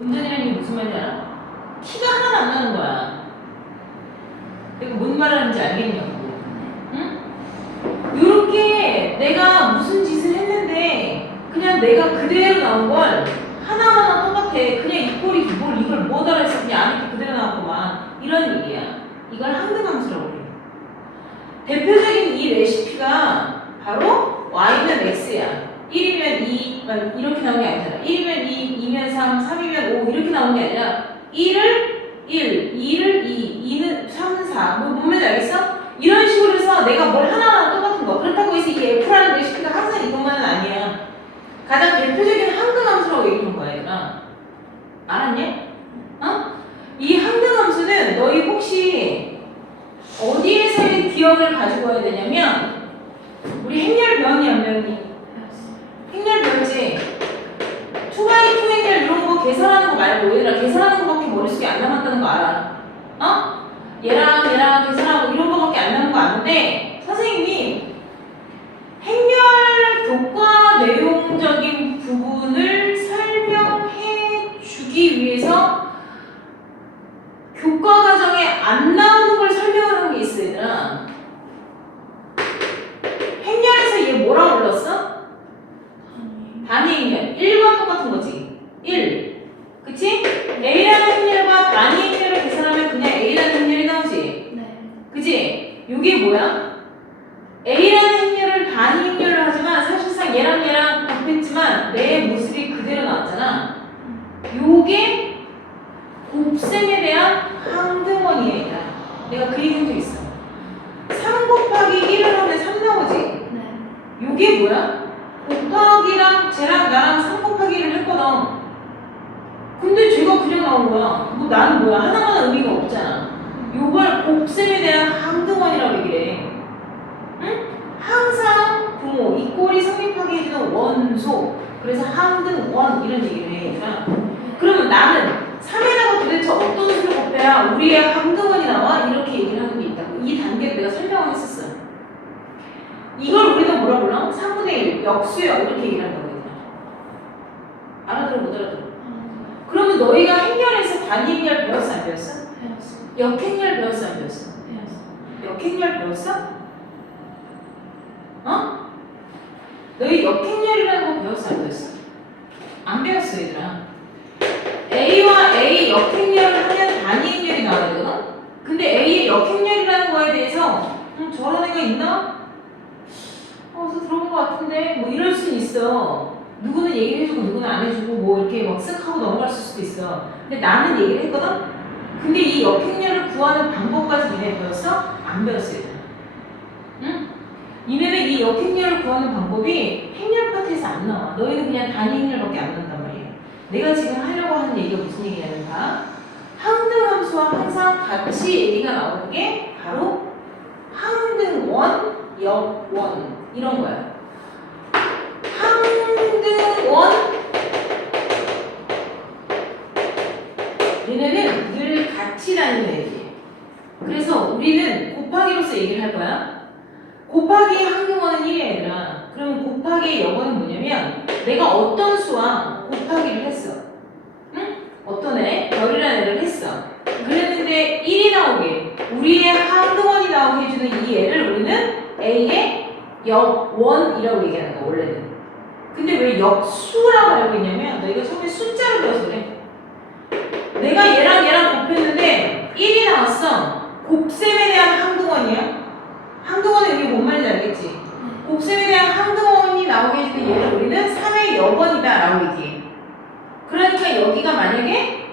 운전이라는 게 무슨 말인지 알아? 티가 하나도 안 나는 거야. 내가 뭔 말을 하는지 알겠냐고. 응? 요렇게 내가 무슨 짓을 했는데 그냥 내가 그대로 나온 걸 하나하나 똑같아. 그냥 이 꼴이 이걸 뭐 달아서 그냥 안에 그대로 나왔구만. 이런 얘기야. 이걸 항등함수라고 그래. 대표적인 이 레시피가 바로 y는 x야. 1이면 2, 이렇게 나오는 게 아니잖아. 1이면 2, 2면 3, 3이면 5 이렇게 나오는 게 아니라 1을 1, 2를 2, 2는 3은 4. 뭔 말인지 알겠어? 이런 식으로 해서 내가 뭘 하나하나 똑같은 거. 그렇다고 해서 이 F라는 레시피가 항상 이것만은 아니야. 가장 대표적인 항등함수라고 얘기한 거야, 얘들아. 알았냐? 어? 이 항등함수는 너희 혹시 어디에서의 기억을 가지고 와야 되냐면 우리 행렬 배웠니 안 배웠니? 행렬 배웠지? 2x2 행렬 이런 거 계산하는 거 말고 얘들아 계산하는 거밖에 머릿속에 안 남았다는 거 알아? 어? 얘랑 계산하고 이런 거밖에 안 남은 거 아는데 선생님이 행렬 교과 내용적인 부분을 설명해 주기 위해서 교과 과정에 안 나오는 걸 설명하는 게 있어 얘들아. 행렬에서 얘 뭐라고 불렀어? 단위 행렬. 1과 똑같은 거지. 1. 그치? A라는 행렬과 단위 행렬을 계산하면 그냥 A라는 행렬이 나오지. 네. 그치? 요게 뭐야? A라는 행렬을 단위 행렬로 하지만 사실상 얘랑 곱했지만 내 모습이 그대로 나왔잖아. 요게 곱셈에 대한 항등원이야 얘들아. 내가 그 얘기 한 적 있어. 3 곱하기 1을 하면 3 나오지? 네. 요게 뭐야? 곱하기랑 쟤랑 나랑 3 곱하기 1을 했거든. 근데 쟤가 그냥 나온 거야. 뭐 나는 뭐야? 하나만 의미가 없잖아. 요걸 곱셈에 대한 항등원이라고 얘기를 해. 응? 항상 부모, 이 꼴이 성립하게 해주는 원소. 그래서 항등원 이런 얘기를 해. 얘들아. 그러면 나는 3에다가 도대체 어떤 수를 곱해야 우리의 항등원이 나와? 이렇게 얘기를 하는 게 있다고. 이 단계를 내가 설명을 했었어. 이걸 우리는 뭐라 불러? 3분의 1, 역수역 이렇게 얘기를 한다고 얘들아. 알아들어 못 알아들어? 그러면 너희가 행렬에서 단위 행렬 배웠어 안 배웠어? 배웠어. 역행렬 배웠어 안 배웠어? 배웠어. 역행렬 배웠어? 어? 너희 역행렬이라는 거 배웠어 안 배웠어? 안 배웠어 얘들아. A와 A 역행렬을 하면 단위 행렬이 나와야 되거든? 근데 A의 역행렬이라는 거에 대해서 저런 애가 있나? 어디서 들어본 것 같은데 뭐 이럴 수 있어. 누구는 얘기를 해주고 누구는 안 해주고 뭐 이렇게 막 쓱 하고 넘어갈 수도 있어. 근데 나는 얘기를 했거든? 근데 이 역행렬을 구하는 방법까지 니네 배웠어? 안 배웠어 얘들아. 응? 니네는 이 역행렬을 구하는 방법이 행렬 파트에서 안 나와. 너희는 그냥 단위 행렬밖에 안 나온단 말이야. 내가 지금 하려고 하는 얘기가 무슨 얘기냐면 봐. 항등함수와 항상 같이 얘기가 나오는 게 바로 항등원, 역원 이런 거야. 항등원 얘네는 늘 같이 다니는 애들이에요. 그래서 우리는 곱하기로서 얘기를 할 거야. 곱하기의 항등원은 1이야 얘들아. 그럼 곱하기의 역원은 뭐냐면 내가 어떤 수와 곱하기를 했어. 응? 어떤 애? 별이라는 애를 했어. 그랬는데 1이 나오게 우리의 항등원이 나오게 해주는 이 애를 우리는 A의 역원이라고 얘기하는 거야 원래는. 근데 왜 역수라고 알고 있냐면 너희가 처음에 숫자를 배워서 그래. 내가 얘랑 곱했는데 1이 나왔어. 곱셈에 대한 항등원이야. 항등원의 의미 뭔 말인지 알겠지? 곱셈에 대한 항등원이 나오게 해주는 얘를 우리는 3의 역원이다 라고 얘기해. 그러니까 여기가 만약에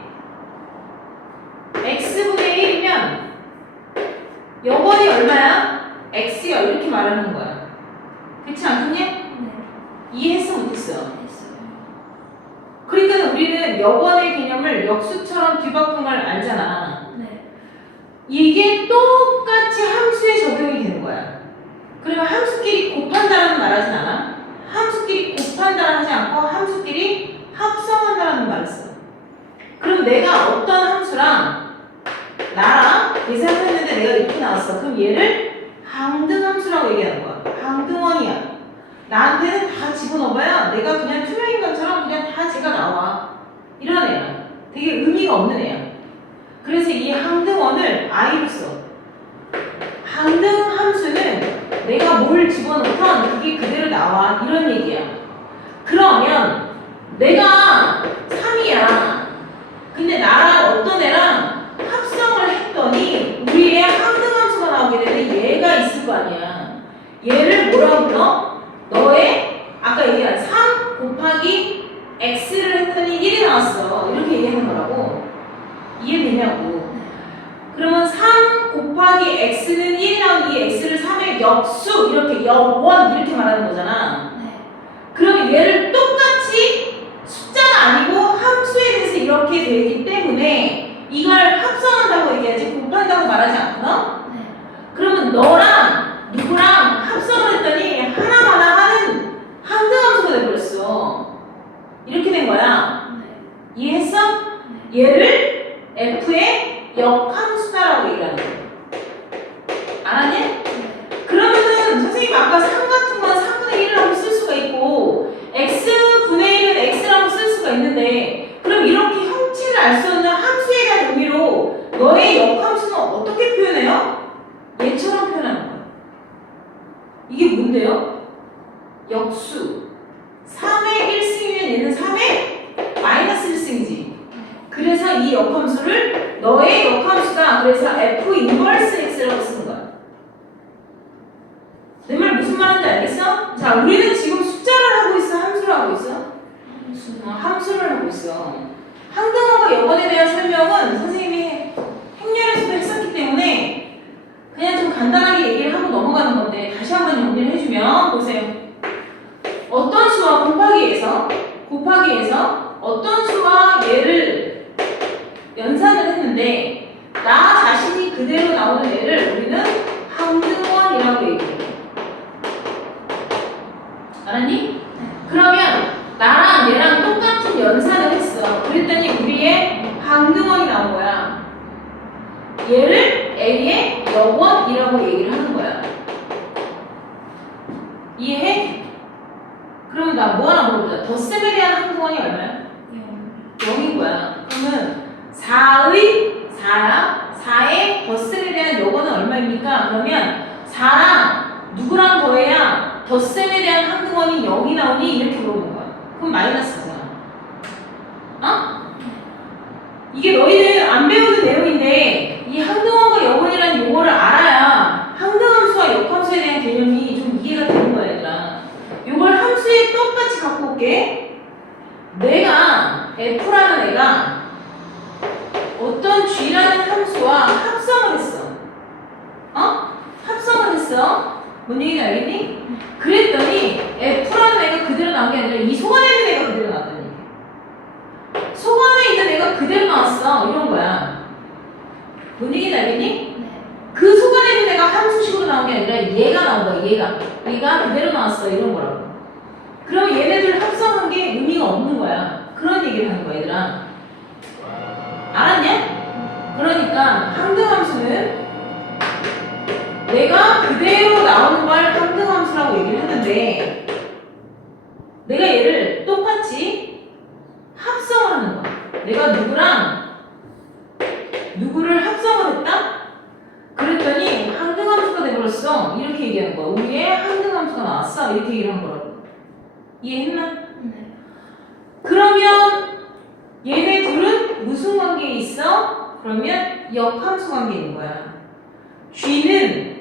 x분의 1이면 역원이 얼마야? x야 이렇게 말하는 거야. 그렇지 않겠냐? 네. 이해했어 못했어? 했어요. 그러니까 우리는 역원의 개념을 역수처럼 뒤바꾼 걸 알잖아. 네. 이게 똑같이 함수에 적용이 되는 거야. 그러면 함수끼리 곱한다라는 말 하진 않아? 함수끼리 곱한다라 하지 않고 함수끼리 합성한다라는 말을 써. 그럼 내가 어떤 함수랑 나랑 계산했는데 내가 이렇게 나왔어. 그럼 얘를 항등함수라고 얘기하는 거야. 항등원이야. 나한테는 다 집어넣어봐야 내가 그냥 투명인간처럼 그냥 다 쟤가 나와. 이런 애야. 되게 의미가 없는 애야. 그래서 이 항등원을 i로 써. 항등 함수는 내가 뭘 집어넣던 그게 그대로 나와. 이런 얘기야. 그러면 내가 3이야. 근데 나랑 어떤 애랑 합성을 했더니 우리의 항등함수가 나오게 되는 얘가 있을 거 아니야. 얘를 뭐라고 불러? 너의 아까 얘기한 3 곱하기 x를 했더니 1이 나왔어. 이렇게 얘기하는 거라고. 이해되냐고. 그러면 3 곱하기 x는 1이 나온 이 x를 3의 역수 이렇게 역원 이렇게 말하는 거잖아. 그러면 얘를 똑같이 숫자가 아니고 함수에 대해서 이렇게 되기 때문에 이걸 합성한다고 얘기하지 곱한다고 말하지 않구나? 그러면 너랑 누구랑 합성을 했더니 하나마다 하는 항등함수가 돼버렸어. 이렇게 된 거야. 이해했어? 얘를 f의 역함수다라고 얘기하는 거야. 알았냐? 그러면은 선생님 아까 3 같은 건 3분의 1이라고 쓸 수가 있고 x분의 1은 x라고 쓸 수가 있는데 그럼 이렇게 형체를 알 수 없는 함수에 대한 의미로 너의 역함수는 어떻게 표현해요? 얘처럼 표현하는 거야. 이게 뭔데요? 역수 3의 1승이면 얘는 3의 마이너스 1승이지. 그래서 이 역함수를 너의 역함수다. 그래서 f 인버스 x라고 쓰는 거야. 내 말 무슨 말인지 알겠어? 자, 우리는 지금 숫자를 하고 있어? 함수를 하고 있어? 함수를 하고 있어. 항등원과 역원에 대한 설명은 선생님이 행렬에서도 했었기 때문에 그냥 좀 간단하게 얘기를 하고 넘어가는 건데 다시 한번 정리를 해주면 보세요. 어떤 수와 곱하기에서 어떤 수와 얘를 연산을 했는데 나 자신이 그대로 나오는 애를 우리는 항등원이라고 얘기해요. 알았니? 그러면 나랑 얘랑 똑같은 연산을 했어. 그랬더니 우리의 항등원이 나온 거야. 얘를 A의 역원이라고 얘기를 하는 거야. 이해해? 그러면 나 뭐 하나 물어보자. 덧셈에 대한 항등원이 얼마야? 0인 거야. 그러면 4의 덧셈에 대한 역원은 얼마입니까? 그러면 4랑 누구랑 더해야 덧셈에 대한 항등원이 0이 나오니? 이렇게 물어보는 거야. 그럼 마이너스잖아. 어? 이게 너희는 안 배우는 내용인데 이 항등원과 역원이라는 용어를 알아야 항등함수와 역함수에 대한 개념이 좀 이해가 되는 거야, 얘들아. 이걸 함수에 똑같이 갖고 올게. 내가 f라는 애가 어떤 g라는 함수와 합성을 했어. 합성을 했어. 뭔 얘기인지 알겠니? 그랬더니 f라는 애가 그대로 나온 게 아니라 이 속 안에 있는 애가 그대로 나왔다는 얘기야. 속 안에 있는 애가 그대로 나왔어. 이런 거야. 뭔 얘기인지 알겠니? 그 속 안에 있는 애가 함수식으로 나온 게 아니라 얘가 나온 거야. 얘가 그대로 나왔어. 이런 거라고. 그럼 얘네들 합성한 게 의미가 없는 거야. 그런 얘기를 하는 거야, 얘들아. 알았냐? 그러니까 항등함수는 내가 그대로 나오는 걸 항등함수라고 얘기를 하는데 내가 얘를 똑같이 합성을 하는 거야. 내가 누구를 합성을 했다? 그랬더니 항등함수가 돼버렸어. 이렇게 얘기하는 거야. 우리의 항등함수가 나왔어. 이렇게 얘기를 한 거라고. 이해했나? 네. 그러면 얘네 둘은 무슨 관계에 있어? 그러면 역함수 관계에 있는 거야. G는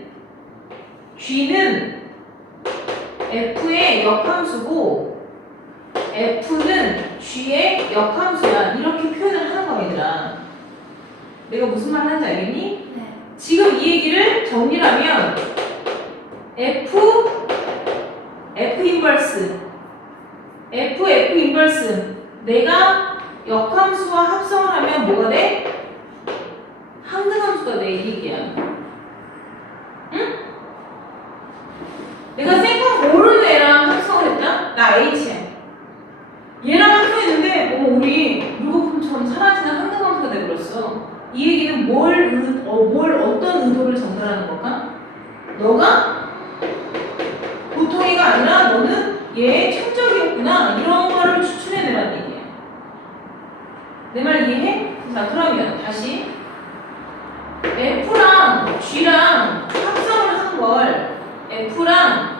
F의 역함수고 F는 G의 역함수야. 이렇게 표현을 하는 거야, 얘들아. 내가 무슨 말 하는지 알겠니? 네. 지금 이 얘기를 정리를 하면 F 인버스 내가 역함수와 합성을 하면 뭐가 돼? 항등함수가 돼. 이 얘기야. 응? 내가 생각 모르는 애랑 합성을 했다? 나 H야. 얘랑 합성했는데 우리 물거품처럼 사라지는 항등함수가 돼버렸어. 이 얘기는 어떤 의도를 전달하는 걸까? 너가 보통이가 아니라 너는 얘의 천적이었구나. 이런 거를 추출해내라는 얘기야. 내 말 이해해? 자, 그러면 다시 F랑 G랑 합성을 한 걸 F랑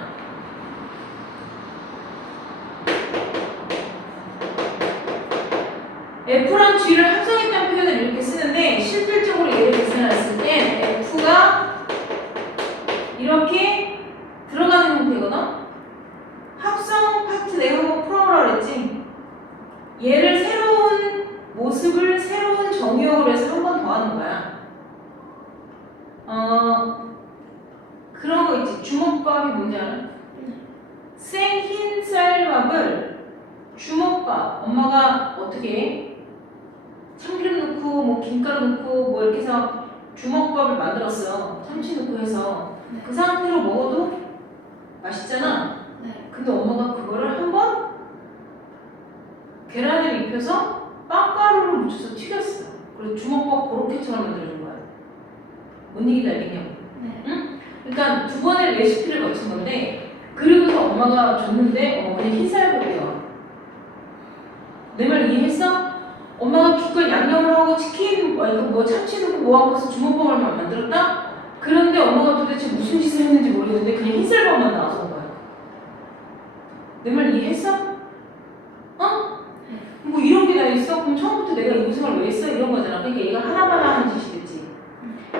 G를 합성했다는 표현을 이렇게 쓰는데 실질적으로 얘를 계산했을 때 F가 이렇게 들어가는 형태거든? 합성 파트 내가 한번 풀어보라 그랬지? 얘를 새로운 모습을 새로운 정의역으로 해서 한 번 더 하는 거야. 그런 거 있지. 주먹밥이 뭔지 알아? 생 흰 쌀밥을 주먹밥. 엄마가 어떻게 해? 참기름 넣고 뭐 김가루 넣고 뭐 이렇게 해서 주먹밥을 만들었어. 참치 넣고 해서 그 상태로 먹어도 맛있잖아. 근데 엄마가 그거를 한번 계란을 입혀서 빵가루를 묻혀서 튀겼어. 그래서 주먹밥 고로케처럼 만들어준 거야. 뭔 얘기인지 알겠냐고. 응? 그러니까 두 번의 레시피를 거친 건데 그리고서 엄마가 줬는데 그냥 흰쌀밥이야. 내 말 이해했어? 엄마가 기껏 양념을 하고 치킨 뭐 참치 넣고 뭐 하고서 주먹밥을 만들었다? 그런데 엄마가 도대체 무슨 짓을 했는지 모르겠는데 그냥 흰쌀밥만 나와서 온 거야. 내 말 이해했어? 어? 뭐 이런 게 다 있어? 그럼 처음부터 내가 이 우승을 왜 했어? 이런 거잖아. 그러니까 얘가 하나만 하는 짓이겠지.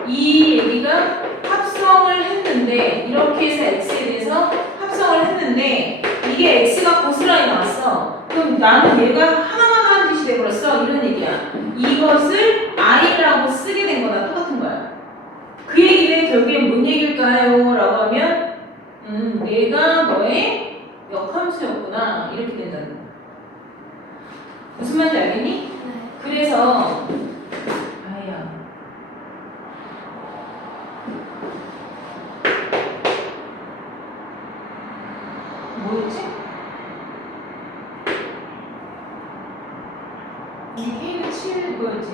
이 얘기가 합성을 했는데 이렇게 해서 x에 대해서 합성을 했는데 이게 x가 고스란히 나왔어. 그럼 나는 얘가 하나만 하는 짓이 돼버렸어. 이런 얘기야. 이것을 i라고 쓰게 된 거나 똑같은 거야. 그 얘기는 결국에 뭔 얘기일까요? 라고 하면 얘가 너의 역함수였구나. 이렇게 된다는 거야. 무슨 말인지 알겠니? 네. 그래서 아야 뭐였지? 이 K는 7 뭐였지?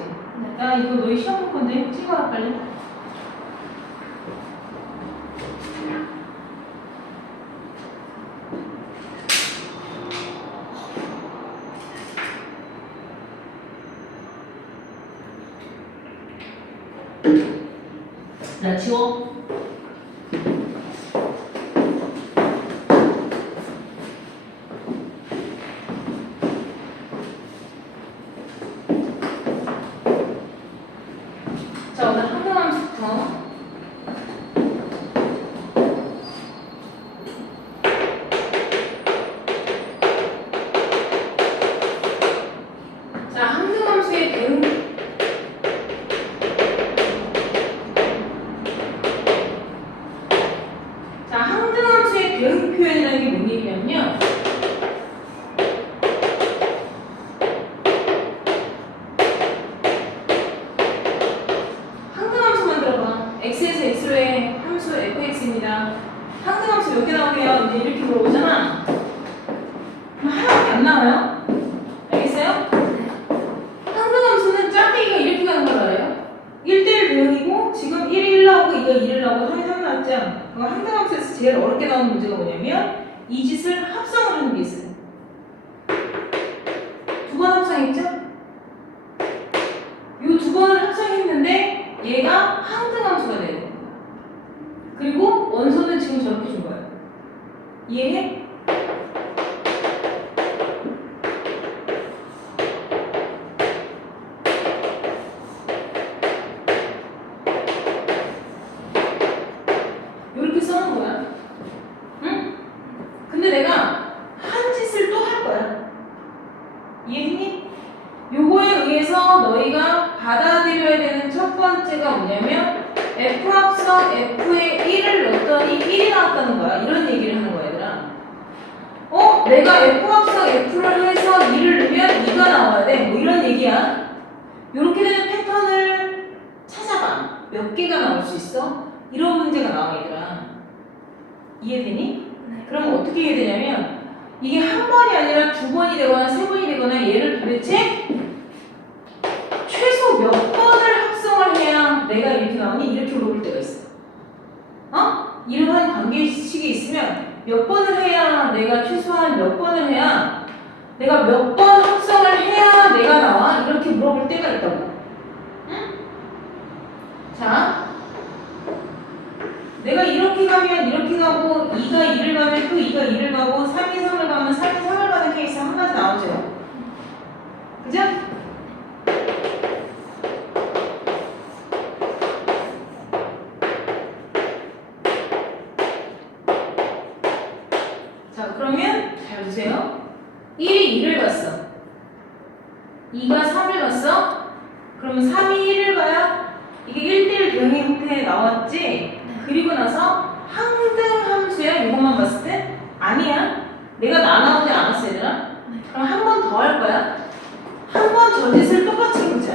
나 이거 너희 시험 볼 건데 찍어라 빨리. 나 지워. 자, 오늘 한국함수부터. 자, 항등함수의 대응. 자, 항등함수의 대응 표현이라는 게 뭔 얘기냐면요. 항등함수만 들어봐. x에서 x로 해. 함수 fx입니다. 항등함수 몇 개 나오게요? 이제 이렇게 물어보잖아. 그럼 하나밖에 안 나와요. 알겠어요? 항등함수는 짝대기가 이렇게 가는 걸 알아요? 1대1 대응이고 지금 1을 나오고 이거 2를 나오고 3 나왔죠? 항등함수에서 제일 어렵게 나오는 문제가 뭐냐면 이 짓을 합성을 하는 게 있어요. 두 번 합성했죠? 이 두 번을 합성했는데 얘가 항등함수가 돼요. 그리고 원소는 지금 저렇게 준 거예요. 이해해? 이렇게 써놓은 거야. 응? 근데 내가 한 짓을 또 할 거야. 이해했니? 요거에 의해서 너희가 받아들여야 되는 첫 번째가 뭐냐면 F 합성 F에 1을 넣었더니 1이 나왔다는 거야. 이런 얘기를 하는 거야, 얘들아. 내가 F 합성 F를 해서 2를 넣으면 2가 나와야 돼. 뭐 이런 얘기야. 요렇게 되는 패턴을 찾아봐. 몇 개가 나올 수 있어? 이런 문제가 나와, 얘들아. 이해되니? 네. 그럼 어떻게 해야 되냐면 이게 한 번이 아니라 두 번이 되거나 세 번이 되거나 얘를 도대체 최소 몇 번을 합성을 해야 내가 이렇게 나오니 이렇게 물어볼 때가 있어. 이러한 관계식이 있으면 몇 번을 해야 내가 최소한 몇 번을 해야 내가 몇 번 합성을 해야 해야 내가 나와? 이렇게 물어볼 때가 있다고. 응? 자, 내가 이렇게 가면 이렇게 가고 2가 2를 가면 또 2가 2를 가고 3이 3을 가면 3이 3을 가는 케이스 한 가지 나오죠. 그죠? 자, 그러면 잘 보세요. 1이 2를 갔어. 2가 3을 갔어. 그러면 3이 1을 가야 이게 1대1 대응의 형태에 나왔지? 그리고 나서 항등 함수야? 이것만 봤을 때? 아니야. 내가 나누지 않았어, 얘들아. 그럼 한 번 더 할 거야. 한 번 저 짓을 똑같이 해보자.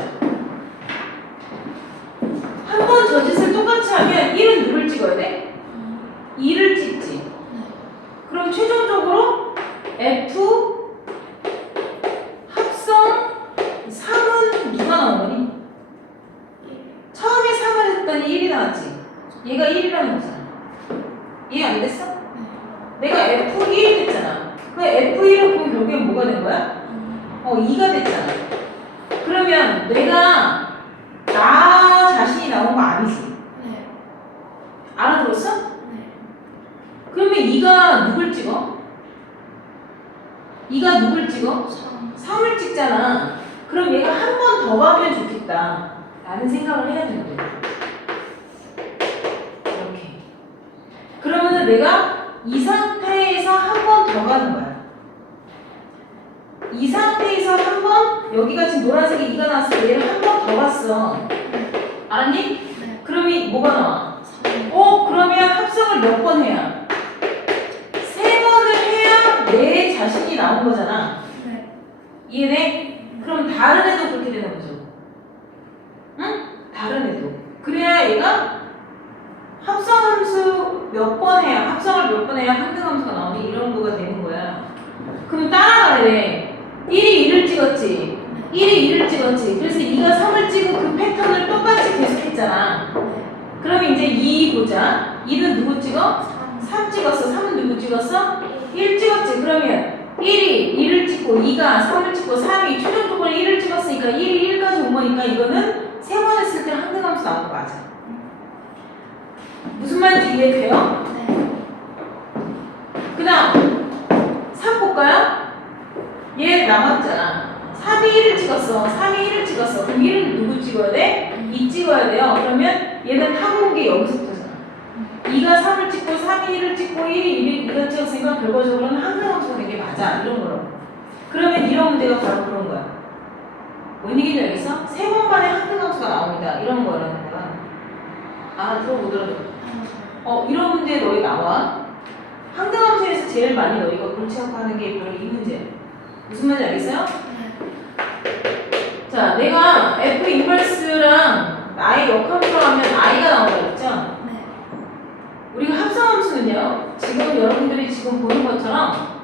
한 번 저 짓을 똑같이 하면 1은 누굴 찍어야 돼? 2를 찍지. 그럼 최종적으로 F 합성 3은 누가 나온 거니? 처음에 3을 했더니 1이 나왔지. 얘가 1이라는 거잖아. 이해 안 됐어? 내가 F1 됐잖아. 그 F1을 보면 결국엔 뭐가 된 거야? 2가 됐잖아. 그러면 내가 나 자신이 나온 거 아니지? 네. 알아들었어? 네. 그러면 2가 누굴 찍어? 2가 누굴 찍어? 3을 찍잖아. 그럼 얘가 한 번 더 가면 좋겠다 라는 생각을 해야 되는 거야. 이렇게. 그러면은 내가 이 상태에서 한 번 더 가는 거야. 이 상태에서 한 번, 여기가 지금 노란색이 2가 나왔을 때 얘를 한 번 더 갔어. 알았니? 네. 그러면 뭐가 나와? 3. 그러면 합성을 몇 번 해야? 3번을 해야 내 자신이 나온 거잖아. 네. 이해돼? 그럼 다른 애도 그렇게 되는 거죠. 응? 다른 애도. 그래야 얘가 합성함수 몇 번 해야, 합성을 몇 번 해야 항등함수가 나오니 이런 거가 되는 거야. 그럼 따라가야 돼. 1이 2를 찍었지. 1이 2를 찍었지. 그래서 2가 3을 찍은 그 패턴을 똑같이 계속했잖아. 그러면 이제 2 보자. 2는 누구 찍어? 3 찍었어. 3은 누구 찍었어? 1 찍었지. 그러면 1이 2를 찍고 2가 3을 찍고 3이 최종적으로 1을 찍었으니까 1이 1까지 온 거니까 이거는 3번 했을 때 항등함수 나온 거 맞아. 무슨 말인지 이해돼요? 네. 그 다음 3 볼까요? 얘 남았잖아. 3이 1을 찍었어. 3이 1을 찍었어. 그럼 1은 누구 찍어야 돼? 2 찍어야 돼요. 그러면 얘는 타고 온 게 여기서부터잖아. 2가 3을 찍고 3이 1을 찍고 1이 2를 찍었으니까 결과적으로는 항등함수가 된 게 맞아. 이런 거라고. 그러면 이런 문제가 바로 그런 거야. 뭔 얘기인지 알겠어? 3번 만에 항등함수가 나옵니다. 이런 거라는 거야. 들어보더라도. 이런 문제 너희 나와. 항등함수에서 제일 많이 너희가 골치 아파하는 게 바로 이 문제야. 무슨 말인지 알겠어요? 자, 내가 F 인버스랑 나의 역함수로 하면 I가 나온다고 했죠? 네. 우리가 합성함수는요, 지금 여러분들이 지금 보는 것처럼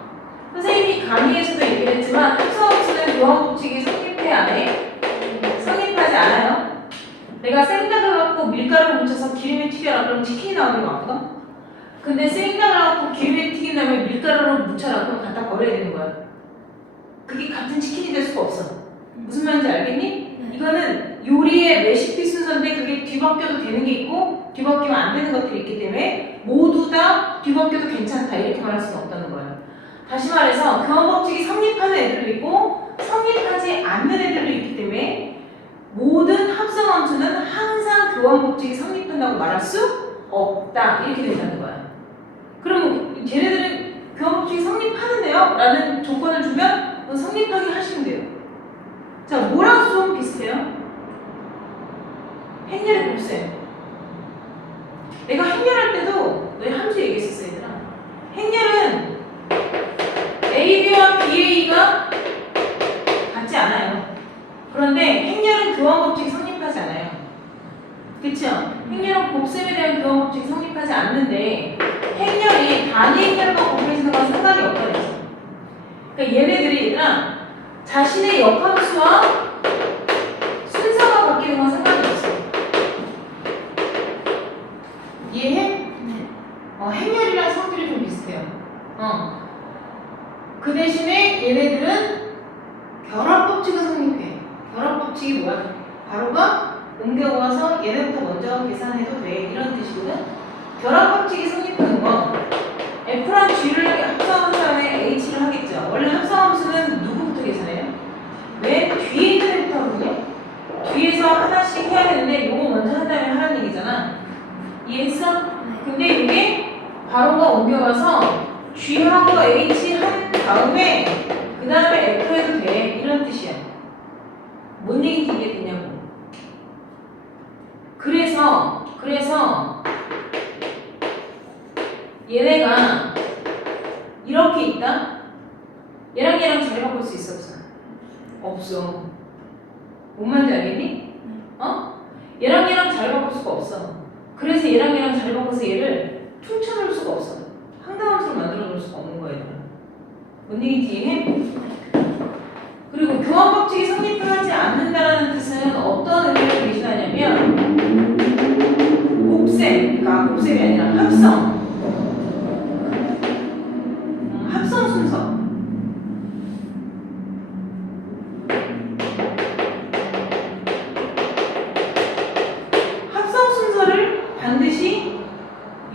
선생님이 강의에서도 얘기를 했지만 합성함수는 교환법칙이 성립해 안 해? 성립하지 않아요. 내가 생닭을 갖고 밀가루를 묻혀서 기름에 튀겨라. 그럼 치킨이 나오는 거 맞거든? 근데 생닭을 갖고 기름에 튀긴 다음에 밀가루를 묻혀라. 그럼 갖다 버려야 되는 거야. 그게 같은 치킨이 될 수가 없어. 무슨 말인지 알겠니? 네. 이거는 요리의 레시피 순서인데 그게 뒤바뀌어도 되는 게 있고 뒤바뀌면 안 되는 것들이 있기 때문에 모두 다 뒤바뀌어도 괜찮다 이렇게 말할 수는 없다는 거예요. 다시 말해서 교환법칙이 성립하는 애들도 있고 성립하지 않는 애들도 있기 때문에 모든 합성함수는 항상 교환법칙이 성립한다고 말할 수 없다 이렇게 된다는 거야. 그럼 쟤네들은 교환법칙이 성립하는데요? 라는 조건을 주면 성립하게 하시면 돼요. 자, 뭐랑 좀 비슷해요? 행렬의 곱셈. 내가 행렬할 때도 너희 함수 얘기했었어, 얘들아. 행렬은 AB와 BA가 같지 않아요. 그런데 행렬은 교환법칙이 성립하지 않아요. 그쵸? 행렬은 곱셈에 대한 교환법칙이 성립하지 않는데 행렬이 단위 행렬과 곱해지는 건 상관이 없다 그랬죠. 그러니까 얘네들이 얘들아 자신의 역함수와 순서가 바뀌는 건 상관이 없어. 이해해? 네. 행렬이랑 성질이 좀 비슷해요. 그 대신에 얘네들은 결합법칙은 바로가 옮겨와서 얘네부터 먼저 계산해도 돼. 이런 뜻이거든. 결합법칙이 성립하는 거. F랑 G를 합성한 다음에 H를 하겠죠. 원래 합성함수는 누구부터 계산해요? 왜? 뒤에 있는 애부터 하거든요. 뒤에서 하나씩 해야 되는데 요거 먼저 한 다음에 하는 얘기잖아. 이해했어? 근데 이게 바로가 옮겨가서 G하고 H 한 다음에 그 다음에 F 해도 돼. 이런 뜻이야. 뭔 얘기인지 이해되냐고. 그래서 얘네가 이렇게 있다? 얘랑 얘랑 자리 바꿀 수 있어 없어? 없어. 뭔 말인지 알겠니? 어? 얘랑 얘랑 자리 바꿀 수가 없어. 그래서 얘랑 얘랑 자리 바꿔서 얘를 퉁쳐놓을 수가 없어. 항등함수로 만들어 놓을 수가 없는 거야. 뭔 얘기인지 이해해? 그리고 교환법칙이 성립하지 않는다는 뜻은 어떤 의미를 대신하냐면 곱셈, 그러니까 곱셈이 아니라 합성. 합성 순서. 합성 순서를 반드시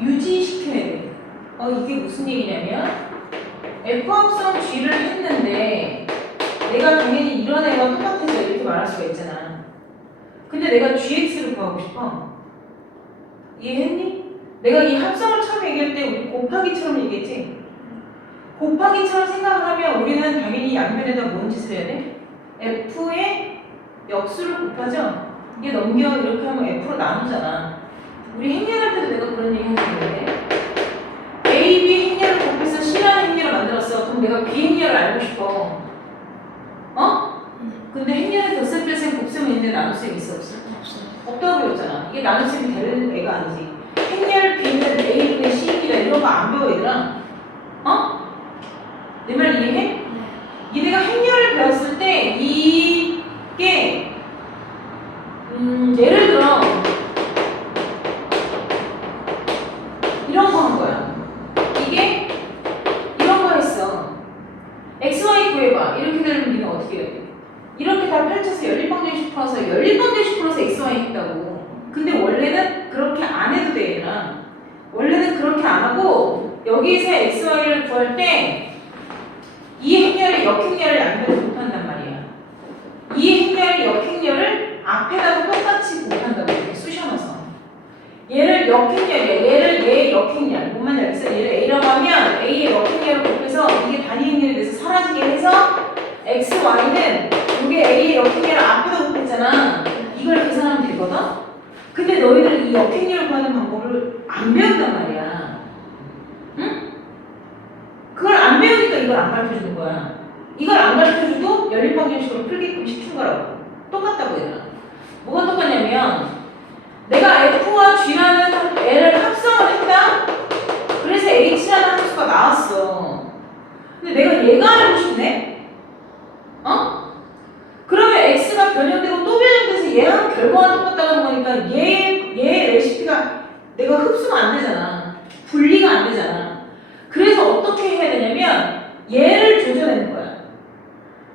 유지시켜야 돼. 이게 무슨 얘기냐면 F 합성 G를 했는데 내가 당연히 이런 애가 똑같아서 이렇게 말할 수가 있잖아. 근데 내가 GX를 구하고 싶어. 이해했니? 내가 이 합성을 처음 얘기할 때 우리 곱하기처럼 얘기했지? 곱하기처럼 생각을 하면 우리는 당연히 양면에다 뭔 짓을 해야 돼? F의 역수를 곱하죠? 이게 넘겨 이렇게 하면 F로 나누잖아. 우리 행렬할 때도 내가 그런 얘기 했는데 A, B 행렬을 곱해서 C라는 행렬을 만들었어. 그럼 내가 B 행렬을 알고 싶어. 근데 행렬에 덧셈, 뺄셈, 곱셈은 있는데 나눗셈이 있어 없어? 없다고 배웠잖아. 이게 나눗셈이 되는 애가 아니지. 행렬 B는 A분의 C입니다. 이런 거 안 배워 얘들아. 내 말 이해해? 얘네가 행렬을 배웠을 때 이게 예를 들어 이런 거 한 거야. 이게 이런 거 했어. XY 구해봐. 이렇게 되면 니는 어떻게 해야 돼? 이렇게 다 펼쳐서 연립방정식 풀어서 연립방정식 풀어서 XY 했다고. 근데 원래는 그렇게 안 해도 돼 얘들아. 원래는 그렇게 안 하고 여기에서 XY를 구할 때 이 행렬의 역행렬을 양면에 곱한단 말이야. 이 행렬의 역행렬을 앞에다가 똑같이 곱한다고 이렇게 쑤셔넣어서. 얘를 역행렬이야. 얘를 얘의 역행렬. 뭔 말인지 알겠어? 얘를 A라고 하면 A의 역행렬을 곱해서 이게 단위 행렬이 돼서 사라지게 해서 X, Y는 이게 A의 역행렬을 앞에다 곱했잖아. 이걸 계산하면 되거든? 근데 너희들 이 역행렬을 구하는 방법을 안 배운단 말이야. 응? 그걸 안 배우니까 이걸 안 가르쳐주는 거야. 이걸 안 가르쳐줘도 연립방정식으로 풀게끔 시킨 거라고. 똑같다고 얘들아. 뭐가 똑같냐면 내가 F와 G라는 애를 합성을 했다? 그래서 H라는 함수가 나왔어. 근데 내가 얘가 알고 싶네? 그러면 X가 변형되고 또 변형돼서 얘랑 결과가 똑같다는 거니까 얘의 레시피가 내가 흡수가 안 되잖아. 분리가 안 되잖아. 그래서 어떻게 해야 되냐면 얘를 조져내는 거야.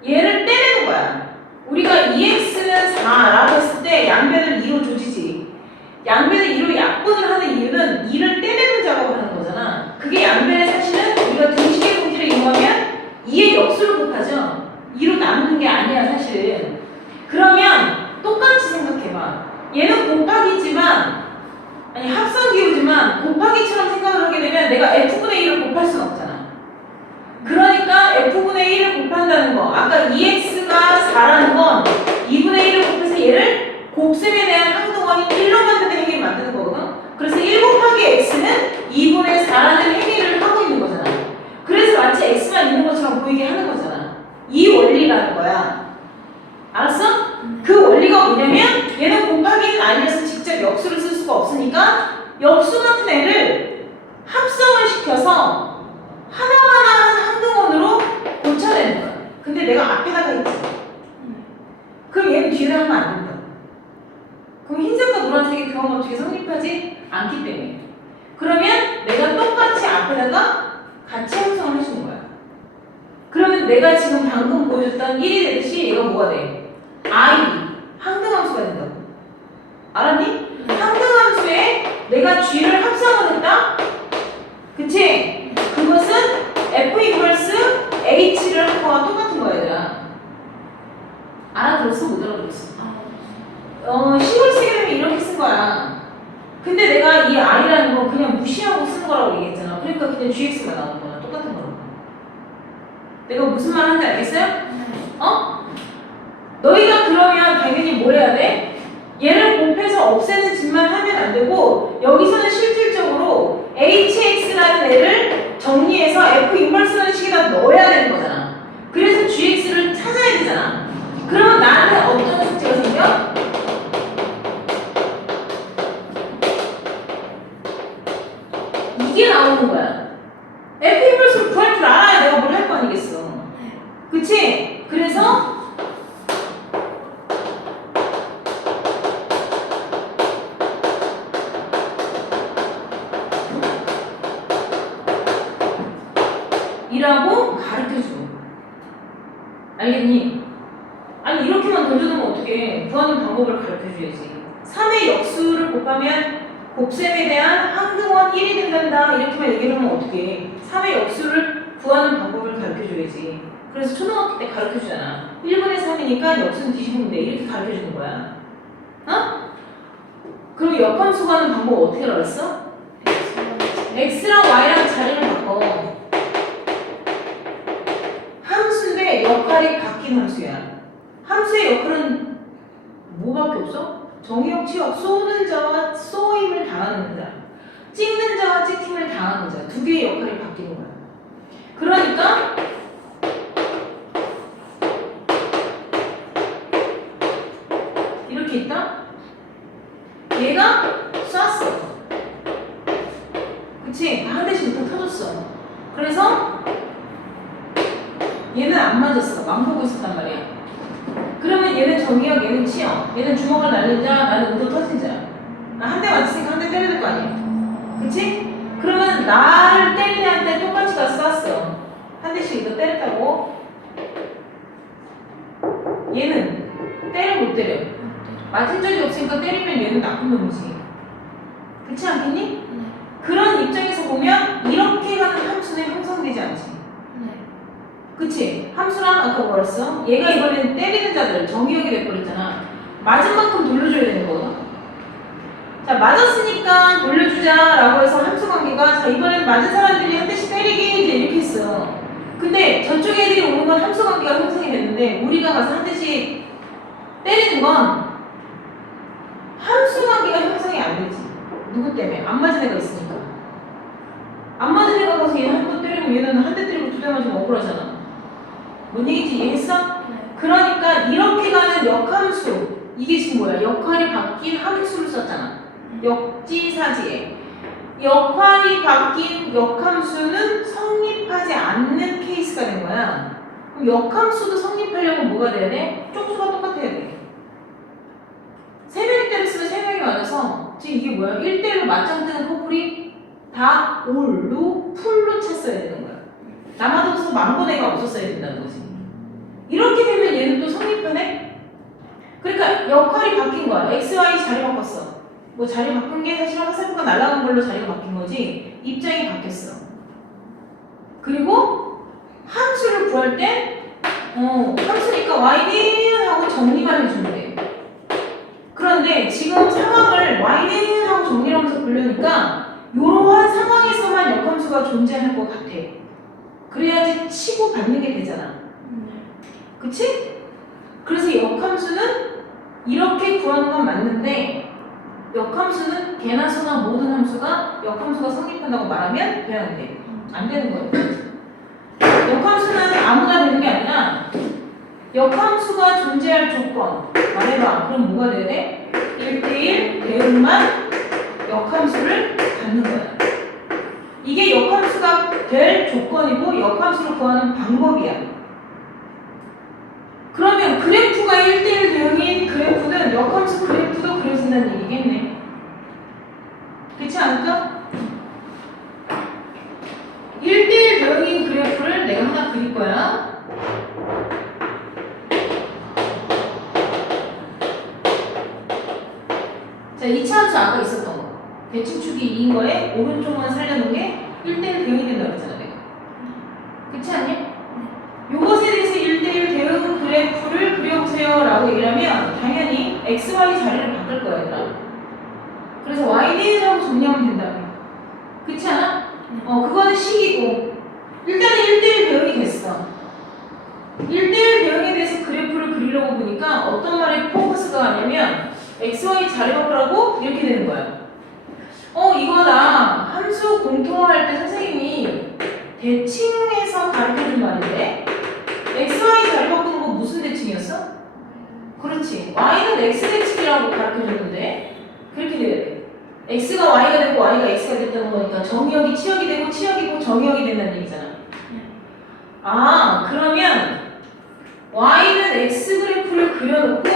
얘를 떼내는 거야. 우리가 2x는 4라고 했을 때 양변을 2로 조지지. 양변을 2로 약분을 하는 이유는 2를 떼내는 작업을 하는 거잖아. 그게 양변의 사실은 우리가 등식의 공지를 이용하면 2의 역수를 곱하죠. 2로 나누는 게 아니야 사실은. 그러면 똑같이 생각해봐. 얘는 곱하기지만 아니 합성기호지만 곱하기처럼 생각을 하게 되면 내가 F분의 1을 곱할 수는 없잖아. 그러니까 F분의 1을 곱한다는 거. 아까 2x가 4라는 건 2분의 1을 곱해서 얘를 곱셈에 대한 항등원이 1로 만드는 행위를 만드는 거거든. 그래서 1 곱하기 x는 2분의 4라는 행위를 하고 있는 거잖아. 그래서 마치 x만 있는 것처럼 보이게 하는 거잖아. 이 원리라는 거야. 알았어? 그 원리가 뭐냐면 얘는 곱하기는 아니라서 직접 역수를 쓸 수가 없으니까 역수 같은 애를 합성을 시켜서 하나하나 항등원으로 고쳐내는 거야. 근데 내가 앞에다가 있지. 그럼 얘는 뒤를 하면 안 된다. 그럼 흰색과 노란색의 교환법칙이 성립하지 않기 때문에. 그러면 내가 똑같이 앞에다가 같이 합성을 해주는 거야. 그러면 내가 지금 방금 보여줬던 1이 되듯이 얘가 뭐가 돼? I, 항등함수가 된다. 알았니? 상등함수에 내가 g를 합성을 했다? 그치? 그것은 f 인버스 h를 한 거와 똑같은 거야 얘들아. 알아들었어? 못 알아들었어? 시골 세계면 이렇게 쓴 거야. 근데 내가 이 i라는 거 그냥 무시하고 쓴 거라고 얘기했잖아. 그러니까 그냥 gx가 나오는 거야. 똑같은 거라고. 내가 무슨 말 하는지 알겠어요? 어? 너희가 그러면 당연히 뭘 해야 돼? 얘를 곱해서 없애는 짓만 하면 안 되고 여기서는 실질적으로 hx라는 애를 정리해서 f 인버스라는 식에다 넣어야 되는 거잖아. 그래서 gx를 찾아야 되잖아. 그러면 나한테 어떤 숙제가 생겨? 이게 나오는 거야. f 인버스를 구할 줄 알아야 내가 뭘 할 거 아니겠어. 그치? 그래서 이라고 가르쳐줘. 알겠니? 아니 이렇게만 던져놓으면 어떡해. 구하는 방법을 가르쳐줘야지. 3의 역수를 곱하면 곱셈에 대한 항등원 1이 된단다. 이렇게만 얘기를 하면 어떡해. 3의 역수를 구하는 방법을 가르쳐줘야지. 그래서 초등학교 때 가르쳐주잖아. 1분의 3이니까 역수는 뒤집으면 돼. 이렇게 가르쳐주는 거야. 어? 그럼 역함수 구하는 방법 어떻게 알았어? x랑 y랑 자리를 바꿔. 함수인데 역할이 바뀐 함수야. 함수의 역할은 뭐밖에 없어? 정의역, 치역, 쏘는 자와 쏘임을 당하는 자, 찍는 자와 찍힘을 당하는 자, 두 개의 역할이 바뀌는 거야. 그러니까 이렇게 있다? 얘가 쐈어. 그치? 한 대씩 더 터졌어. 그래서 얘는 안 맞았어. 맘보고 있었단 말이야. 그러면 얘는 정의역, 얘는 치역. 얘는 주먹을 날린 자, 나는 의도 터진 자야. 나 한 대 맞았으니까 한 대 때려야 될 거 아니야. 그치? 그러면 나를 때리는 애한테 똑같이 가서 쐈어. 한 대씩 이거 때렸다고. 얘는 때려 못 때려? 맞은 적이 없으니까 때리면 얘는 나쁜 놈이지. 그렇지 않겠니? 그런 입장에서 보면 이렇게 가는 함수는 형성되지 않지. 그치? 함수랑 아까 뭐라 했어? 얘가 이번엔 때리는 자들 정의역이 돼버렸잖아. 맞은 만큼 돌려줘야 되는 거거든. 자, 맞았으니까 돌려주자라고 해서 함수 관계가 자 이번엔 맞은 사람들이 한 대씩 때리기 이렇게 했어. 근데 저쪽 애들이 오는 건 함수 관계가 형성이 됐는데 우리가 가서 한 대씩 때리는 건 함수 관계가 형성이 안 되지. 누구 때문에? 안 맞은 애가 있으니까. 안 맞은 애가 가서 얘 한 번 때리면 얘는 한 대 때리고 두 대 맞으면 억울하잖아. 뭔 얘기인지 이해했어? 그러니까 이렇게 가는 역함수 이게 지금 뭐야? 역할이 바뀐 함수를 썼잖아. 역지사지에 역할이 바뀐 역함수는 성립하지 않는 케이스가 된 거야. 그럼 역함수도 성립하려면 뭐가 돼야 돼? 쪽수가 똑같아야 돼. 3명이 때렸으면 3명이 맞아서 지금 이게 뭐야? 1대1로 맞짱 뜨는 커플이 다 올로 풀로 찼어야 되는 거야. 남아도서 만번애가 없었어야 된다는 거지. 이렇게 되면 얘는 또 성립하네? 그러니까 역할이 바뀐 거야. x, y 자리 바꿨어. 뭐 자리 바꾼 게 사실 화살표가 날아간 걸로 자리가 바뀐 거지. 입장이 바뀌었어. 그리고 함수를 구할 때 함수니까 y는 하고 정리만 해주면 돼. 그런데 지금 상황을 y는 하고 정리를 하면서 보려니까 이러한 상황에서만 역함수가 존재할 것 같아. 그래야지 치고 받는 게 되잖아. 그치? 그래서 역함수는 이렇게 구하는 건 맞는데 역함수는 개나 소나 모든 함수가 역함수가 성립한다고 말하면 돼야 안 돼. 안 되는 거예요. 역함수는 아무나 되는 게 아니라 역함수가 존재할 조건 말해봐. 그럼 뭐가 돼야 돼? 1대1 대응만 역함수를 갖는 거야. 이게 역함수가 될 조건이고 역함수를 구하는 방법이야. 그러면 그래프가 1대1 대응인 그래프는 역함수 그래프도 그려진다는 얘기겠네. 그렇지 않을까? 1대1 대응인 그래프를 내가 하나 그릴 거야. 자, 2차 함수 아까 있었던 거. 대칭축이 2인 거에 오른쪽만 살려놓은 게 1대1 대응이 된다고 했잖아, 내가. 그렇지 않니? 요것에 대해서 1대1 대응 그래프를 그려보세요 라고 얘기를 하면 당연히 x, y 자리를 바꿀 거야, 얘들아. 그래서 y는하고 정리하면 된다며. 그렇지 않아? 그거는 식이고 일단은 1대1 대응이 됐어. 1대1 대응에 대해서 그래프를 그리려고 보니까 어떤 말에 포커스가 가냐면 x, y 자리 바꾸라고 이렇게 되는 거야. 이거 나 함수 공통화할 때 선생님이 대칭에서 가르쳐준 말인데 x, y 자리 바꾸는 거 무슨 대칭이었어? 그렇지. y는 x 대칭이라고 가르쳐줬는데 그렇게 돼야 돼. x가 y가 되고 y가 x가 됐다는 거니까 정의역이 치역이 되고 치역이고 정의역이 된다는 얘기잖아. 그러면 y는 x 그래프를 그려놓고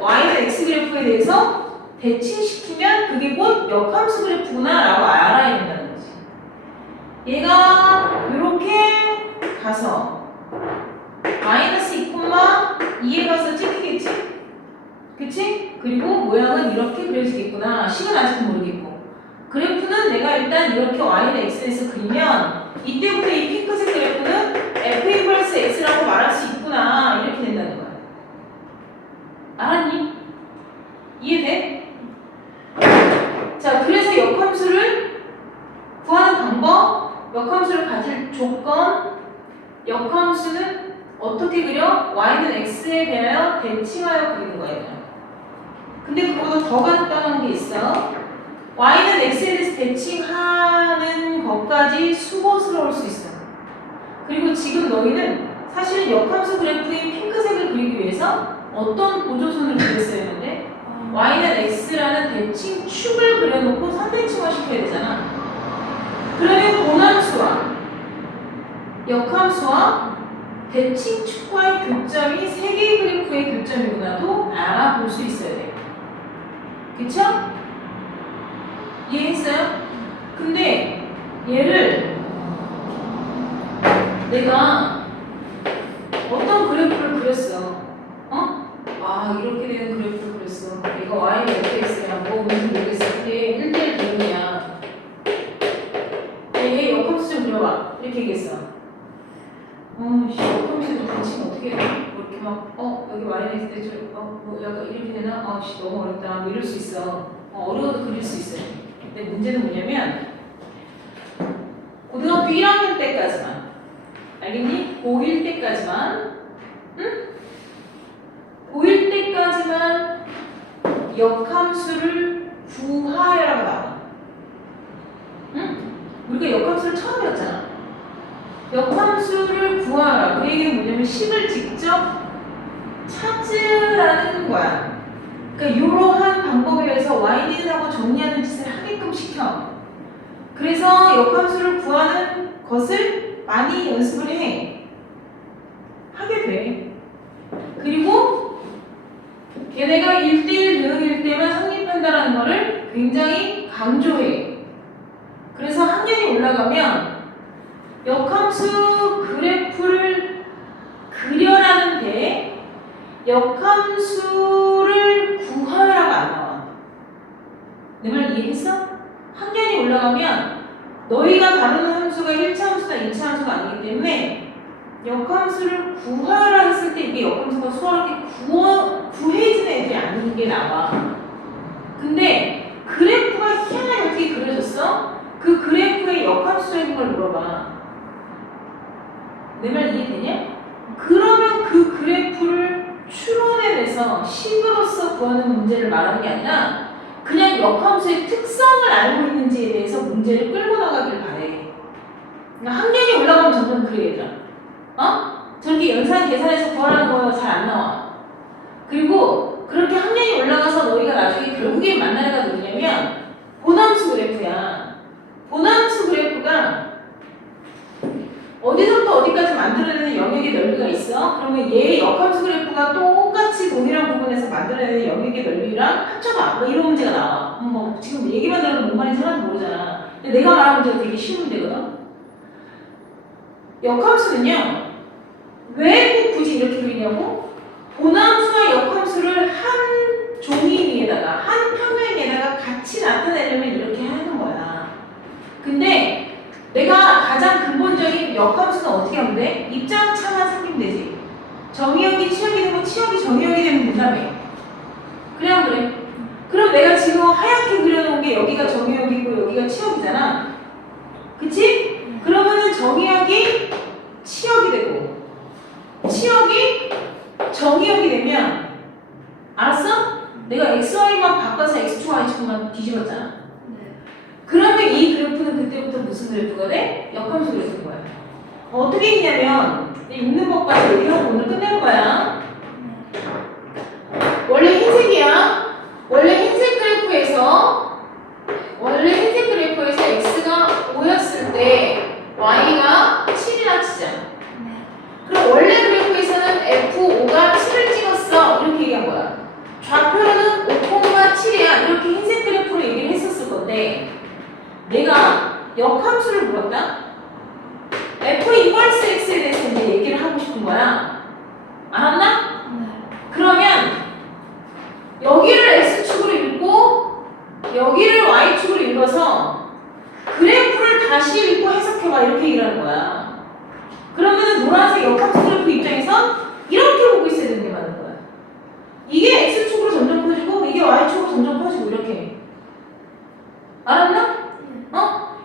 y는 x 그래프에 대해서 대칭시키면 그게 곧 역함수 그래프구나 라고 알아야 된다는 거지. 얘가 이렇게 가서 마이너스 2,2에 가서 찍히겠지? 그치? 그리고 모양은 이렇게 그려지겠구나. 식은 아직 모르겠고. 그래프는 내가 일단 이렇게 y는 x에서 그리면 이때부터 이 핑크색 그래프는 f 플러스 x라고 말할 수 있구나. 이렇게 된다는 거야. 알았니? 이해돼? 자, 그래서 역함수를 구하는 방법, 역함수를 가질 조건, 역함수는 어떻게 그려? y는 x에 대하여 대칭하여 그리는 거예요. 근데 그거보다 더 간단한 게 있어. y는 x에 대해서 대칭하는 것까지 수고스러울 수 있어. 그리고 지금 너희는 사실은 역함수 그래프의 핑크색을 그리기 위해서 어떤 보조선을 그렸어야 했는데 y는 x라는 대칭축을 그려놓고 선대칭화 시켜야 되잖아. 그러면 본함수와 역함수와 대칭축과의 교점이 세 개의 그래프의 교점이구나도 알아볼 수 있어야 돼. 그쵸? 이해했어요? 근데 얘를 내가 어떤 그래프를 그렸어. 이렇게 되는 그래프를 그렸어. 이거 y는 fx야. 뭐 뭔지 모르겠어. 이게 1대1 대응이야. 얘 역함수 좀 그려봐. 이렇게 얘기했어. 역함수 좀 대칭 어떻게 해? 뭐 이렇게 막 여기 y는 x 대칭 뭐 약간 이렇게 되나? 너무 어렵다. 뭐 이럴 수 있어. 어려워도 그릴 수 있어요. 근데 문제는 뭐냐면 고등학교 1학년 때까지만 알겠니? 고1 때까지만 응? 고1 때까지만 역함수를 구하여라고 나와. 응? 우리가 역함수를 처음 배웠잖아. 역함수를 구하라. 그 얘기는 뭐냐면 식을 직접 찾으라는 거야. 그러니까 이러한 방법에 의해서 y는하고 정리하는 짓을 하게끔 시켜. 그래서 역함수를 구하는 것을 많이 연습을 해. 하게 돼. 그리고 걔네가 1대1 대응일 때만 성립한다는 거를 굉장히 강조해. 그래서 학년이 올라가면 역함수 그래프를 그려라는데 역함수를 구하라가 안 나와. 내 말 이해했어? 학년이 올라가면 너희가 다루는 함수가 1차 함수나 2차 함수가 아니기 때문에 역함수를 구하라 했을 때 이게 역함수가 수월하게 구해지는 애들이 아닌 게 나와. 근데 그래프가 희한하게 어떻게 그려졌어? 그 그래프의 역함수적인 걸 물어봐. 내 말 이해되냐? 그러면 그 그래프를 추론해내서 식으로서 구하는 문제를 말하는 게 아니라 그냥 역함수의 특성을 알고 있는지에 대해서 문제를 끌고 나가길 바래. 그러니까 학년이 올라가면 점점 그래, 얘들아. 저렇게 연산 계산해서 구하라는 거 잘 안 나와. 그리고 그렇게 학년이 올라가서 너희가 나중에 결국에 만날 애가 누구냐면 본함수 그래프야. 본함수 그래프가 어디서부터 어디까지 만들어내는 영역의 넓이가 있어? 그러면 얘의 역함수 그래프가 똑같이 동일한 부분에서 만들어내는 영역의 넓이랑 합쳐봐. 뭐 이런 문제가 나와. 지금 얘기만 들어도 뭔 말인지 하나도 모르잖아. 근데 내가 말한 문제가 되게 쉬운 문제거든. 역함수는요. 왜 꼭 굳이 이렇게 그리냐고? 본함수와 역함수를 한 종이 위에다가 한 평면에다가 정의역이 치역이 되고 치역이 정의역이 되면 된다며. 그래 안 그래? 그럼 내가 지금 하얗게 그려놓은 게 여기가 정의역이고 여기가 치역이잖아. 그치? 그러면은 정의역이 치역이 되고 치역이 정의역이 되면 알았어? 내가 XY만 바꿔서 X축, Y축만 뒤집었잖아. 네. 그러면 이 그래프는 그때부터 무슨 그래프가 돼? 역함수 그래프인 거야. 어떻게 있냐면 읽는 법까지 얘기하고 오늘 끝낼 거야. 원래 흰색이야. 원래 흰색 그래프에서 X가 5였을 때 Y가 7이라 치자. 그럼 원래 그래프에서는 F5가 7을 찍었어. 이렇게 얘기한 거야. 좌표로는 5,7이야. 이렇게 흰색 그래프로 얘기를 했었을 건데 내가 역함수를 물었다? F 인버스 X에 대해서 이제 얘기를 하고 싶은 거야. 알았나? 그러면 여기를 X축으로 읽고 여기를 Y축으로 읽어서 그래프를 다시 읽고 해석해봐. 이렇게 얘기를 하는 거야. 그러면 노란색 역함수 그래프 입장에서 이렇게 보고 있어야 되는 게 맞는 거야. 이게 X축으로 점점 커지고 이게 Y축으로 점점 커지고 이렇게. 알았나?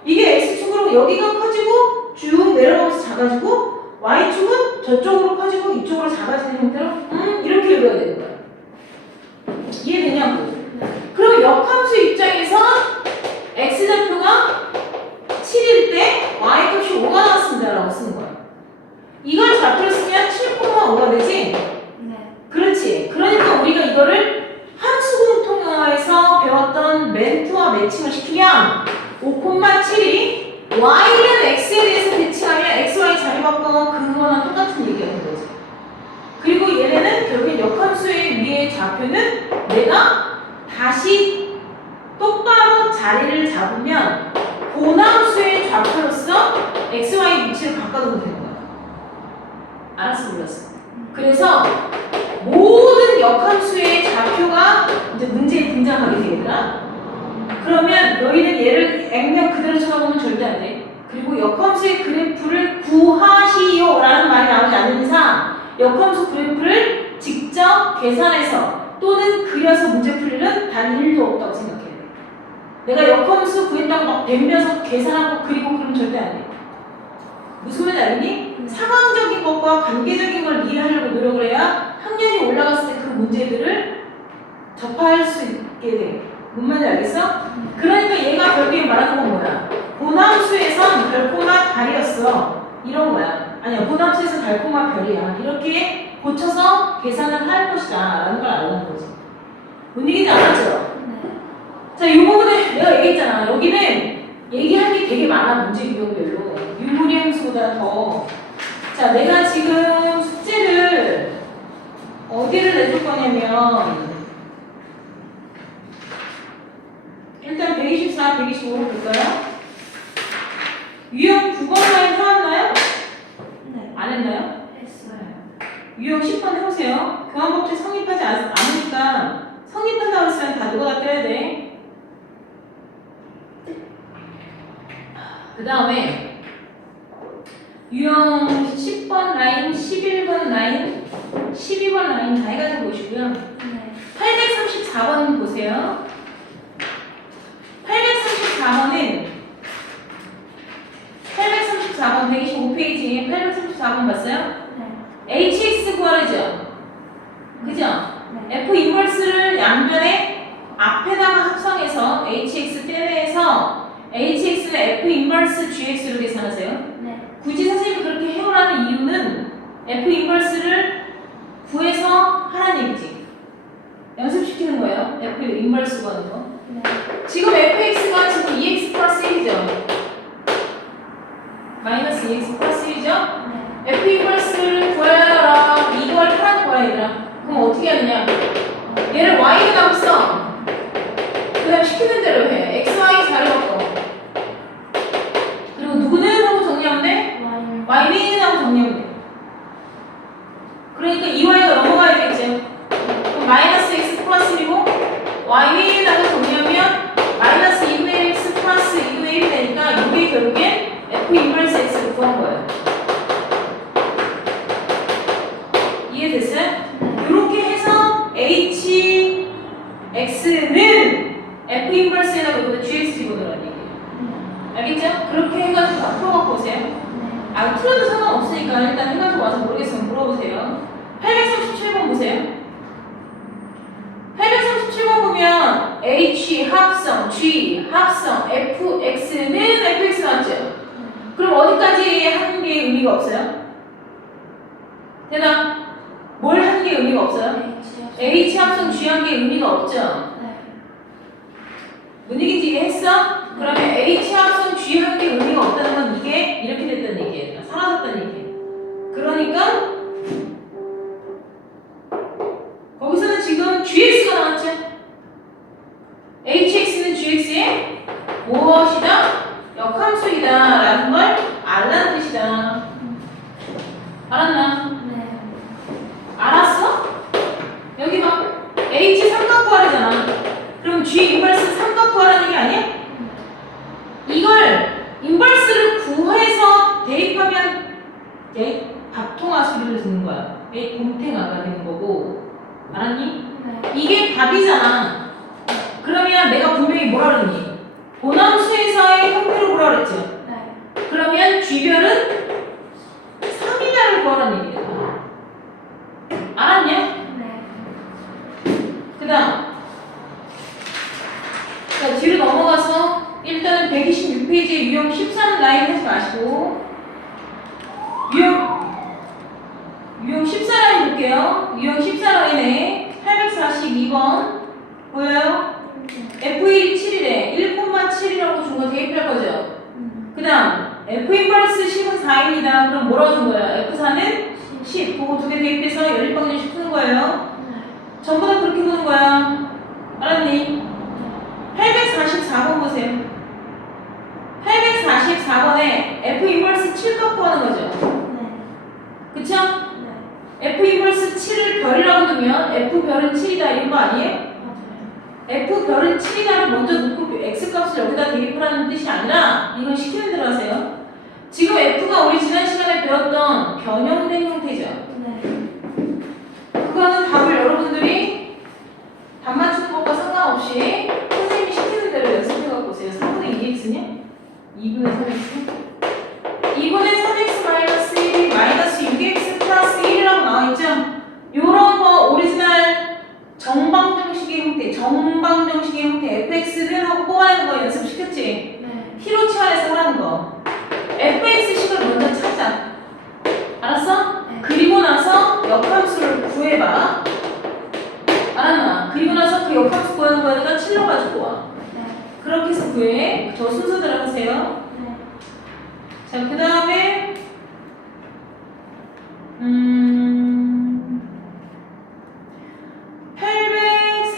이게 X축으로 여기가 커지고 쭉 내려가면서 작아지고 Y축은 저쪽으로 커지고 이쪽으로 작아지는 형태로 이렇게 읽어야 되는 거야. 이해되냐고? 그럼 역함수 입장에서 X좌표가 7일 때 Y값이 5가 나왔습니다 라고 쓰는 거야. 이걸 좌표로 쓰면 7,5가 되지? 네. 그렇지. 그러니까 우리가 이거를 함수공통어에서 배웠던 멘트와 매칭을 시키면 5,7이 y는 x에 대해서 대칭하면 x, y 자리 바꿔 그거랑 똑같은 얘기가 된 거지. 그리고 얘네는 결국엔 역함수의 위의 좌표는 내가 다시 똑바로 자리를 잡으면 본함수의 좌표로서 x, y 위치를 바꿔도 되는 거야. 알았어, 몰랐어. 그래서 모든 역함수의 좌표가 이제 문제에 등장하게 되겠다. 그러면 너희는 얘를 액면 그대로 쳐다보면 절대 안 돼. 그리고 역함수의 그래프를 구하시오 라는 말이 나오지 않는 이상 역함수 그래프를 직접 계산해서 또는 그려서 문제 풀 일은 단 1도 없다고 생각해야 돼. 내가 역함수 구했다고 막 뱀벼서 계산하고 그리고 그러면 절대 안 돼. 무슨 말인지 알겠니? 상황적인 것과 관계적인 걸 이해하려고 노력을 해야 학년이 올라갔을 때 그 문제들을 접할 수 있게 돼. 뭔 말인지 알겠어? 그러니까 얘가 결국에 말하는 건 뭐야? 본함수에선 별코마 달이었어. 이런 거야. 아니야, 본함수에선 달코마 별이야. 이렇게 고쳐서 계산을 할 것이다. 라는 걸 알아는 거지. 뭔 얘기인지 알았죠? 자, 이 부분에 내가 얘기했잖아. 여기는 얘기할 게 되게 많아. 문제 유형별로. 유무리 함수보다 더. 자, 내가 지금 숙제를 어디를 내줄 거냐면 일단 124, 125로 볼까요? 유형 9번 라인 해왔나요? 네. 안 했나요? 했어요. 유형 10번 해보세요. 교환법칙 성립하지 않으니까 성립한다고 했으면 다 누가 다 떼야 돼. 그 다음에 유형 10번 라인, 11번 라인, 12번 라인 다 해가지고 오시고요. 네. 834번 보세요. 834번은 834번 125페이지 834번 봤어요? 네. HX 구하르죠? 그죠? 네. F 인버스를 양변에 앞에다가 합성해서 HX 떼내서 HX는 F 인버스 GX로 계산하세요. 네. 굳이 선생님이 그렇게 해오라는 이유는 F 인버스를 구해서 하라는 얘기지. 연습시키는 거예요. F 인버스 구하는 거. 네. 지금 fx가 지금 2x 플러스 1이죠. 마이너스 2x 플러스 1이죠. 네. f 인버스를 구하라. 이걸 하라는 거야, 얘들아. 그럼 어떻게 하느냐? 얘를 y로 나고 써. 그 다음 시키는 대로 해. x, y 자리 바꿔. 그리고 누구는 하고 정리하면 돼? y는 하고 정리하면 돼. 그러니까 2y가 넘어가야겠지. 그럼 마이너스 x 플러스 1이고 y는 하고 정리하면 마이너스 2분의 1x 플러스 2분의 1이 되니까 이게 결국엔 f 인버스 x를 구한 거예요. 이해돼? x는 f 인버스에다가 여기다 gx 집어넣으라는 얘기예요. 알겠죠? 그렇게 해가지고 다 풀어갖고 오세요. 아, 틀어도 상관없으니까 일단 해가지고 와서 모르겠으면 물어보세요. 837번 보세요. 837번 보면 H 합성, G 합성, F, X는 FX 나왔죠? 그럼 어디까지 하는 게 의미가 없어요? 대답. 뭘 하는 게 의미가 없어요? H 합성, G 한 게 의미가 없죠? 뭔 얘기인지 이해했어? 그러면 H 합성 G 한 게 의미가 없다는 건 이게 이렇게 됐다는 얘기예요. 사라졌다는 얘기예요. 그러니까 거기서는 지금 GX가 나왔죠? HX는 GX의 무엇이다? 역함수이다 라는 걸 알라는 뜻이다. 알았나? 알았어? 여기 봐. H 삼각 구하래잖아. 그럼 G 인버스 삼각 구하라는 게 아니야? 이걸 인버스를 구해서 대입하면 밥통화 소리를 듣는 거야. 곰탱아가 되는 거고. 알았니? 이게 답이잖아. 그러면 내가 분명히 뭐라 그랬니? 본함수에서의 형태를 보라 그랬죠? 그러면 G별은 3이다를 구하라는 얘기야. 알았냐? 그 다음 자, 뒤로 넘어가서 일단은 126페이지에 유형 13 라인 하지 마시고 유형 14 라인 볼게요. 유형 14 라인에 842번 보여요? F1이 7이래. 1,7이라고 준 거 대입할 거죠? 그 다음 F 인버스 10은 4입니다. 그럼 뭐라고 준 거야? F4는 10. 그거 두 개 대입해서 연립방정식 푸는 거예요. 전부 다 그렇게 보는 거야. 알았니? 844번 보세요. 844번에 F 인버스 7 갖고 하는 거죠? 그쵸? F 인버스 7을 별이라고 두면 F 별은 7이다 이런 거 아니에요? F 별은 7이다를 먼저 놓고 X 값을 여기다 대입하라는 뜻이 아니라 이건 시키는 대로 하세요. 지금 F가 우리 지난 시간에 배웠던 변형된 형태죠? 그거는 답을 여러분들이 답 맞추는 것과 상관없이 선생님이 시키는 대로 연습해갖고 오세요. 3분의 2x냐? 2분의 3x? 2분의 3x 마이너스 1이 마이너스 6x 플러스 1이라고 나와있죠? 요런 거 오리지널 정방정식의 형태, 정방정식의 형태 fx는 하고 뽑아내는 거 연습시켰지? t로 치환해서 하라는 거. fx식을 먼저 찾자. 알았어? 그리고 나서 역함수를 구해봐. 알았나? 그리고 나서 그 역함수 구하는 거에다가 7로 가지고 와. 그렇게 해서 구해. 저 순서대로 하세요. 자, 그 다음에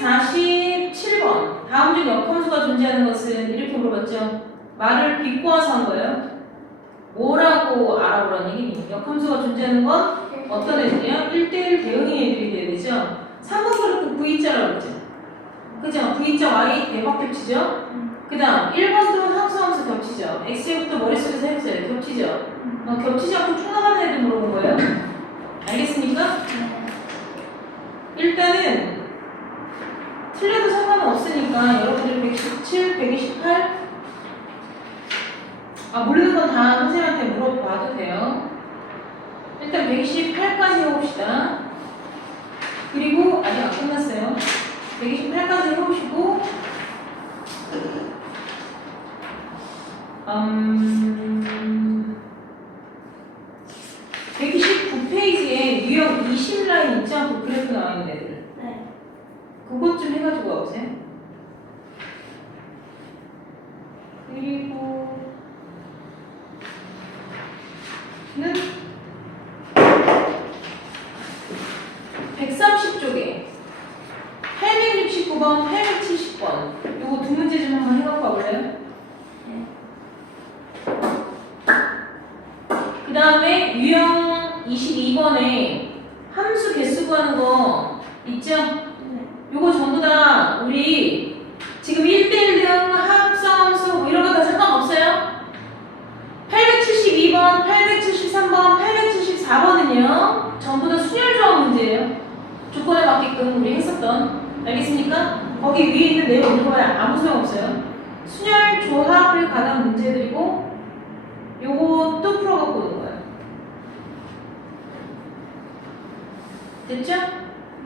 847번. 다음 중 역함수가 존재하는 것은 이렇게 물어봤죠. 말을 비꼬아서 한 거예요. 뭐라고 알아보라는 얘기니? 역함수가 존재하는 건 어떤 애들이야? 1대1 대응의 애들이 돼야 되죠? 3번 그래프 V자라고 했죠? 그죠? V자 Y 대박 겹치죠? 그 다음 1번도 함수 겹치죠? X제부터 머릿속에서 해보세요. 겹치죠? 겹치지 않고 쭉 나가는 애들 물어본 거예요? 알겠습니까? 일단은 틀려도 상관은 없으니까 여러분들 117, 128 모르는 건 다 선생님한테 물어봐도 돼요. 일단 128까지 해봅시다. 그리고 아직 안 끝났어요. 128까지 해보시고 129페이지에 유형 20라인 있죠? 그 그래프 나와 있는 애들. 그것 좀 해가지고 와보세요. 그리고 는 130쪽에 869번, 870번 요거 두 문제 좀 한번 해갖고 와볼래요? 그 다음에 유형 22번에 함수 개수 구하는 거 있죠? 요거 전부 다 우리 지금 1대1 대응, 합성함수 뭐 이런 거 다 상관없어요? 872번, 873번, 874번은요 전부 다 수열조합 문제예요. 조건에 맞게끔 우리 했었던. 알겠습니까? 거기 위에 있는 내용 읽어야 아무 소용없어요. 순열 조합에 관한 문제들이고 요것도 풀어갖고 오는 거예요. 됐죠?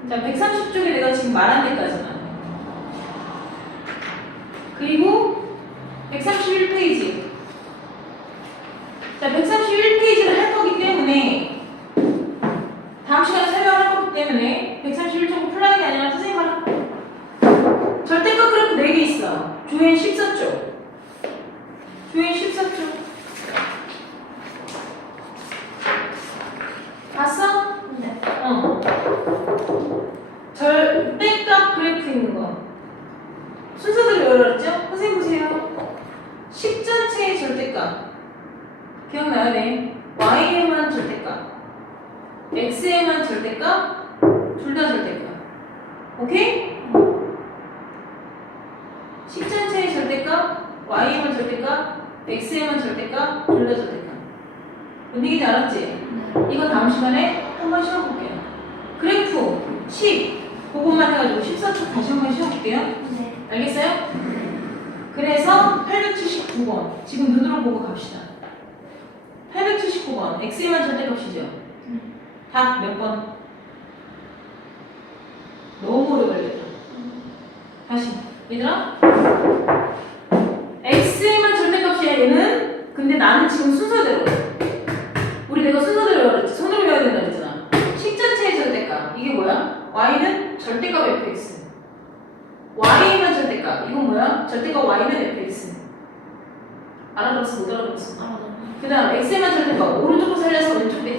자, 130쪽에 내가 지금 말한 데까지만. 그리고 131페이지. 자, 131페이지를 할 거기 때문에 다음 시간에 설명할 거기 때문에 131쪽은 풀라는 게 아니라 선생님 말은 절대값 그래프 4개 있어. 조엔 14쪽. 조엔 14쪽. 봤어? 네. 절대값 그래프 있는 거. 순서대로 외워놨죠? 선생님 보세요. 10전체의 절대값. 기억나야 돼. Y에만 절대값. X에만 절대값. 둘 다 절대값. 오케이? 10전체의 절대값. Y에만 절대값. X에만 절대값. 둘 다 절대값. 뭔 얘기인지 알았지? 네. 이거 다음 시간에 한번 시험볼게요. 그래프 10 그것만 해가지고 14쪽 다시 한번 시험볼게요. 네. 알겠어요? 그래서 879번 지금 눈으로 보고 갑시다. 879번 X에만 절대값이죠? 답 몇 번? 너무 오래 걸렸다. 다시 얘들아 X에만 절대값이야 얘는. 근데 나는 지금 순서대로 우리 내가 순서대로 외웠지. 손으로 외워야 된다 그랬잖아. 식전체의 절대값 이게 뭐야? Y는 절대값 fx. Y만 절대값 이건 뭐야? 절대값 Y는 fx. 알아들었어 못 알아들었어? 알아요. 그 다음 X에만 절대값 오른쪽으로 살려서 왼쪽 내